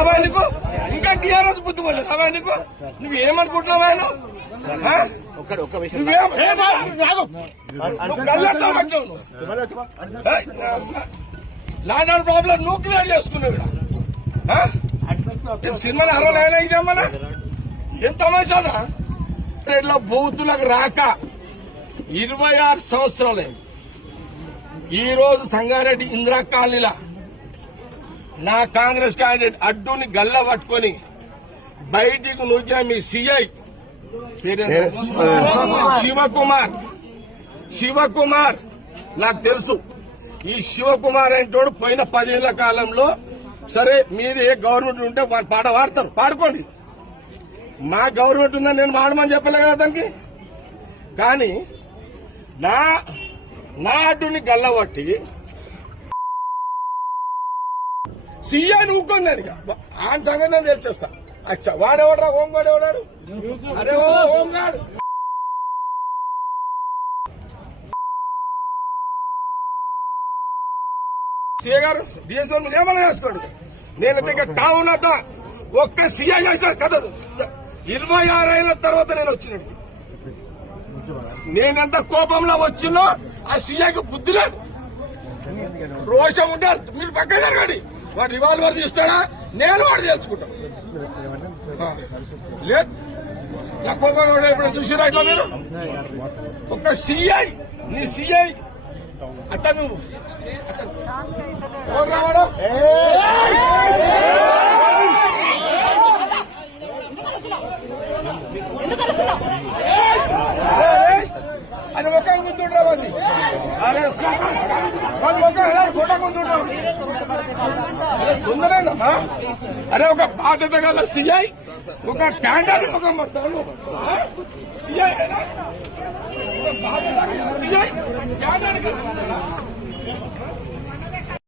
రావా నీకు? ఇంకా టీఆర్ఎస్ బుద్ధి పడలేదు రావా నీకు? నువ్వేమనుకుంటున్నావా ఆయన? లాండ్ ప్రాబ్లం నువ్వు క్లియర్ చేసుకున్నావు. సినిమాని అరవైనా ఇదేమన్నా ఏం తమాషానా? ఇట్లా బూతులకు రాక 26 సంవత్సరాలు ఈ రోజు సంగారెడ్డి ఇందిరా కాలనీలా నా కాంగ్రెస్ క్యాండిడేట్ అడ్డుని గల్ల పట్టుకొని బయటికి నూకిన మీ సిఐ శివకుమార్ నాకు తెలుసు. ఈ శివకుమార్ అంటోడు పోయిన 10 ఏళ్ల కాలంలో సరే మీరు ఏ గవర్నమెంట్ ఉంటే పాట పాడతారు, పాడుకోండి. మా గవర్నమెంట్ ఉందని నేను పాడమని చెప్పలే కదా దానికి. కానీ నా అడ్డుని గల్లబట్టి సీఐని ఊక్కుందని ఆయన సంగతి నేను తెలిచేస్తా. అచ్చా వాడేవాడరా హోంగాడు ఎవడాడు? అరే హోంగాడు సీఏ గారు డిఎస్ఓ ఏమైనా చేసుకోండి. నేను దగ్గర టౌన్ అంతా ఒక్క సీఐ చేసా కదా. 26 ఏళ్ల తర్వాత నేను వచ్చినట్టు నేనెంత కోపంలో వచ్చినో ఆ సీఐకి బుద్ధి లేదు, రోషం ఉంటారు. మీరు పక్క జరగండి. వాడు రివాల్వర్ తీస్తాడా? నేను వాడు తెలుసుకుంటాను. లేదు నా కోపం ఇప్పుడు చూసిరా ఇట్లా మీరు ఒక్క సీఐ నీ సీఐ అతను రావడం అని ఒక ముందుండేవాడి. అరే ఫోటో ముందుండమ్మా. అరే ఒక బాధ్యత గల సీఐ ఒక క్యాండిడేట్ ఒక సీఐ బాధ్యత సీఐ క్యాండిడేట్